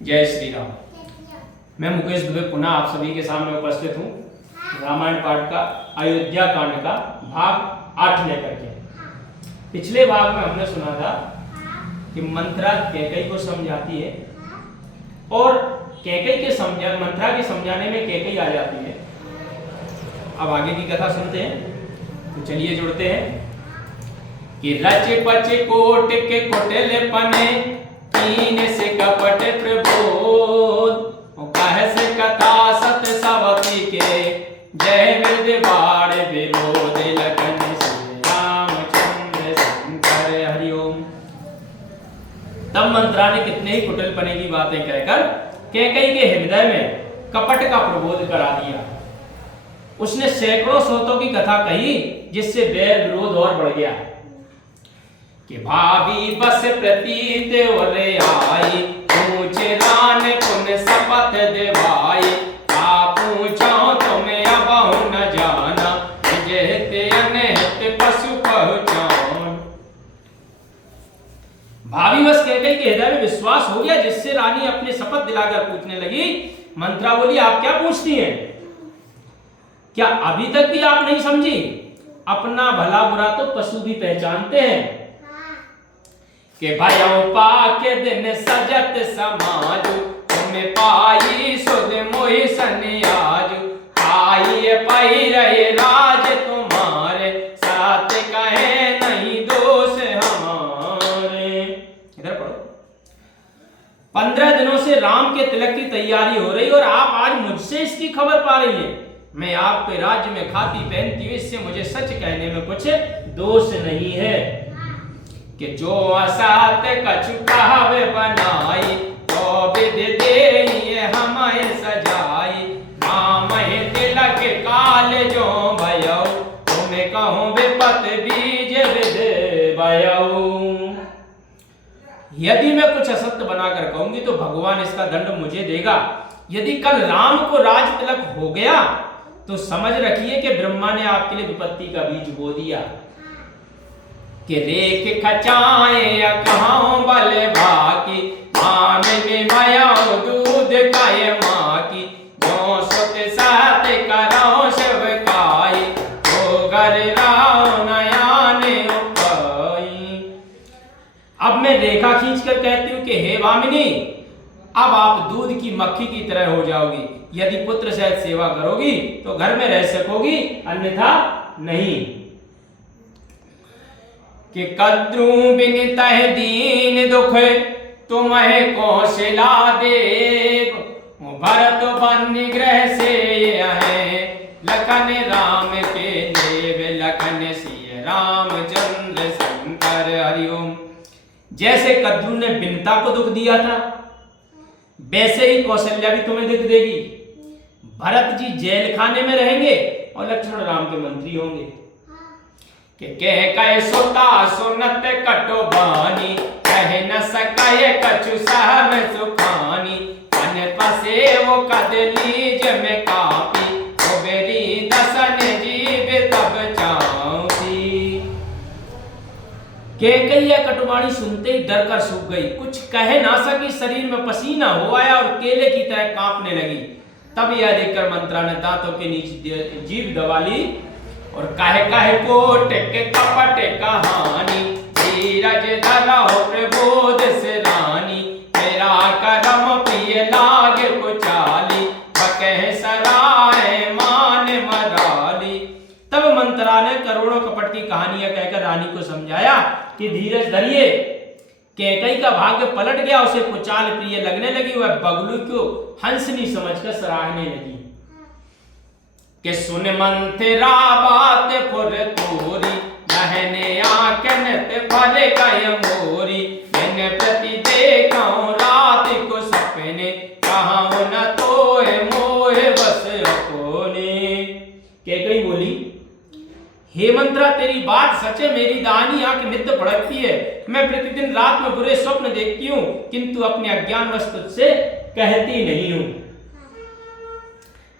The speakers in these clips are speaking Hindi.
जय श्री राम। मैं मुकेश दुबे पुनः आप सभी के सामने उपस्थित हूँ रामायण पाठ का अयोध्या कांड का भाग 8 लेकर के। पिछले भाग में हमने सुना था कि मंत्रा कैकई को समझाती है और मंत्रा के समझाने में कैकई आ जाती है। अब आगे की कथा सुनते हैं, तो चलिए जुड़ते हैं कि रच पच कोट के कोटले पने कीन से कपट प्रबोध कह से कथा सत सवती के जय विद बाण विरोध लखन श्री रामचंद्र शंकर हरिओम। तब मंत्रा ने कितने ही कुटिलपने की बातें कहकर कैकई के हृदय में कपट का प्रबोध करा दिया। उसने सैकड़ों सोतों की कथा कही जिससे बैर विरोध और बढ़ गया कि भाभी बस प्रतीत और आई पूछे रान पुन शपथ देवाई आप पूछो तुम्हें अब न जाना जहते अनहत पशु पहचान। भाभी बस कैकई के हृदय में विश्वास हो गया जिससे रानी अपने शपथ दिलाकर पूछने लगी। मंत्रा बोली, आप क्या पूछती हैं? क्या अभी तक भी आप नहीं समझी? अपना भला बुरा तो पशु भी पहचानते हैं कि भयो पाके दिन सजत समाज तुम्हें पाई सुध मोहि सनियाज आई पाई रहे राज तुम्हारे साथ कहे नहीं दोष हमारे। इधर पढ़ो। 15 दिनों से राम के तिलक की तैयारी हो रही और आप आज मुझसे इसकी खबर पा रही हैं। मैं आपके राज्य में खाती पहनती हूँ, इससे मुझे सच कहने में कुछ दोष नहीं है कि जो असात कछु कहावे बनाई तो विद देई हमें सजाई मामहि तिलक काल जो भयो तुम्हें कहूँ विपत बीज विद भयो। यदि मैं कुछ असत्य बनाकर कहूंगी तो भगवान इसका दंड मुझे देगा। यदि कल राम को राज तिलक हो गया तो समझ रखिए कि ब्रह्मा ने आपके लिए विपत्ति का बीज बो दिया कि रेख खचाए कहां बल भाकी मान में माया दूध काय मां की जो सुत सात करो शिव काई तो घर राव नयान उपाई। अब मैं रेखा खींच कर कहती हूं कि हे वामिनी, अब आप दूध की मक्खी की तरह हो जाओगी। यदि पुत्र सहित सेवा करोगी तो घर में रह सकोगी, अन्यथा नहीं। कि कद्रू बिन तह दीन दुख तुम्हें कौशला देव भरत बन निग्रह से है लखन राम के देव लखन श्री रामचंद्र शंकर हरिओम। जैसे कद्रू ने बिनता को दुख दिया था वैसे ही कौशल्या भी तुम्हें दुख देगी। भरत जी जेल खाने में रहेंगे और लक्ष्मण राम के मंत्री होंगे। कि कह सोता सुनत कटो बानी कह न सकाए कछु सहन सुखानी अन पसे वो कद लीज में कापी ओ बेरी दसन जीव तब चाऊंगी। कैकई कटुबाणी सुनते ही डर कर सूख गई, कुछ कह ना सकी, शरीर में पसीना हो आया और केले की तरह कांपने लगी। तब यह देखकर मंत्रा ने दांतों के नीचे जीभ दबा ली और काहे कोट के कपट कहानी धीरज धरो प्रबोध से रानी मेरा करम प्रिय लागे कुचाली बकह सराय मान मराली। तब मंत्रा ने करोड़ों कपट की कहानियां कहकर रानी को समझाया कि धीरज धरिए। कैकई का भाग्य पलट गया, उसे कुचाल प्रिय लगने लगी। वह बगलू को हंसनी समझकर सराहने लगी कि सुन मंथरा बात फुर तोरी रहने आंकन ते भले गय मोरी मैंने प्रति देखूं रात को सपने कहां न तोए मोह बस अपने। कैकई बोली, हे मंत्रा, तेरी बात सच है। मेरी दाहिनी आंख नित्य भड़कती है। मैं प्रतिदिन रात में बुरे स्वप्न देखती हूँ किंतु अपने अज्ञानवश तुझसे कहती नहीं हूँ।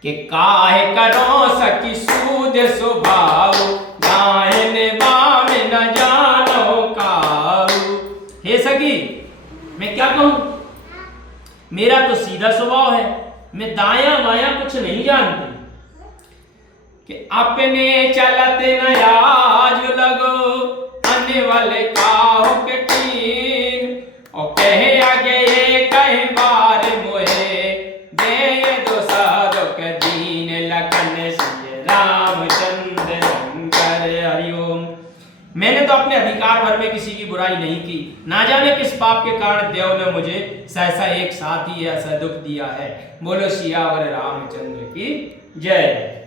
कि काहे करो सकी सूद स्वभाव दाहिन बाम न जानो काऊ। हे सखी, मैं क्या कहूं? मेरा तो सीधा स्वभाव है, मैं दाया बाया कुछ नहीं जानती। कि अपने चलते न आज लगो आने वाले काहो के टीन, और कहे आगे ये कहे बार मोहे दे दो साधो के दीन लखन श्री रामचंद्र शंकर हरिओम। मैंने तो अपने अधिकार भर में किसी की बुराई नहीं की, ना जाने किस पाप के कारण देव ने मुझे सहसा एक साथ ही ऐसा दुख दिया है। बोलो सियावर रामचंद्र की जय।